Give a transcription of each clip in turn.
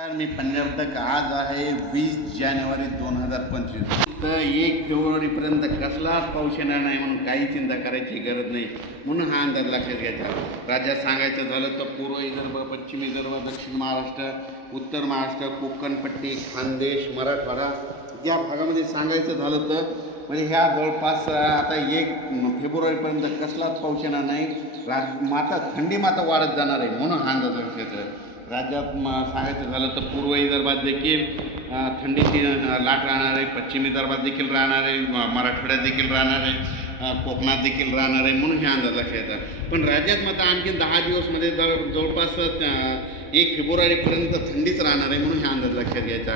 नमस्कार मी पंजाब तक आज आहे वीस जानेवारी दोन हजार पंचवीस. तर एक फेब्रुवारीपर्यंत कसलाच पाऊस येणार नाही म्हणून काही चिंता करायची गरज नाही. म्हणून हा अंदाज लक्षात घ्यायचा. राज्यात सांगायचं झालं तर पूर्व विदर्भ पश्चिम विदर्भ दक्षिण महाराष्ट्र उत्तर महाराष्ट्र कोकणपट्टी खानदेश मराठवाडा या भागामध्ये सांगायचं झालं तर म्हणजे ह्या जवळपास आता एक फेब्रुवारीपर्यंत कसलाच पाऊस येणार नाही. राज माता थंडी माता वाढत जाणार आहे म्हणून हा अंदाज लक्षात राज्यात म सांगायचं झालं तर पूर्व विदर्भात देखील थंडीची लाट राहणार आहे पश्चिम विदर्भात देखील राहणार आहे मराठवाड्यात देखील राहणार आहे कोकणात देखील राहणार आहे म्हणून हे अंदाज लक्षात येतात पण राज्यात मात्र आणखी दहा दिवसमध्ये जर जवळपास एक फेब्रुवारीपर्यंत थंडीच राहणार आहे म्हणून ह्या अंदाज लक्षात घ्यायचा.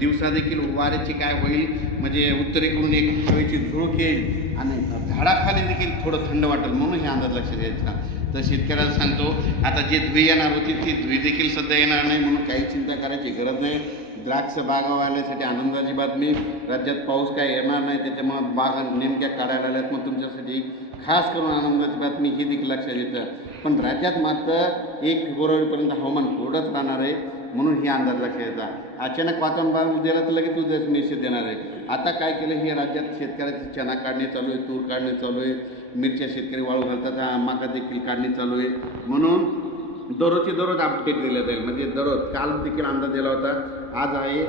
दिवसा देखील वाऱ्याची काय होईल? म्हणजे उत्तरेकडून एक हवेची झुळूक येईल आणि झाडाखाली देखील थोडं थंड वाटेल म्हणून हे अंदाज लक्षात घ्यायचा. तर शेतकऱ्याला सांगतो आता जे धुई येणार होती ती धुई देखील सध्या येणार नाही म्हणून काही चिंता करायची गरज नाही द्राक्ष बागावाल्यासाठी आनंदाची बातमी. राज्यात पाऊस काय येणार नाही त्याच्यामुळं बाग नेमक्या काढायला आल्यात मग तुमच्यासाठी खास करून आनंदाची बातमी ही देखील लक्षात येतं. पण राज्यात मात्र एक फेब्रुवारीपर्यंत हवामान कोरडंच राहणार आहे म्हणून हे अंदाज लक्षात अचानक वातावरण दिला तर लगेच उद्याच निश्चित देणार आहे. आता काय केलं? हे राज्यात शेतकऱ्याची चना काढणे चालू आहे तूर काढणे चालू आहे मिरच्या शेतकरी वाळू घालतात मका देखील काढणे चालू आहे. म्हणून दररोजचे दररोज अपडेट दिलं जाईल. म्हणजे दररोज काल देखील अंदाज दिला होता आज आहे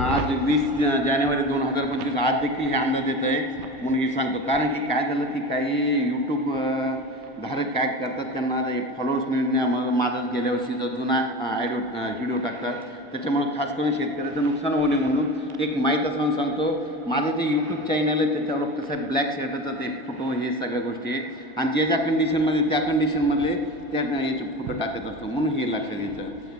आज वीस जानेवारी दोन हजार पंचवीस आज देखील हे अंदाज येत आहे म्हणून हे सांगतो. कारण की काय झालं की काही यूट्यूब धारक काय करतात त्यांना ते फॉलोअर्स मिळण्यामुळे माझा गेल्या वर्षीचा जुना आयडो व्हिडिओ टाकतात. त्याच्यामुळे खास करून शेतकऱ्याचं नुकसान होणे म्हणून एक माहीत असं सांगतो माझं जे यूट्यूब चॅनल आहे त्याच्यावर कसं आहे ब्लॅक शर्टाचं ते फोटो हे सगळ्या गोष्टी आहेत. आणि ज्या ज्या कंडिशनमध्ये त्या कंडिशनमधले त्या याचे फोटो टाकत असतो. म्हणून हे लक्षात घ्यायचं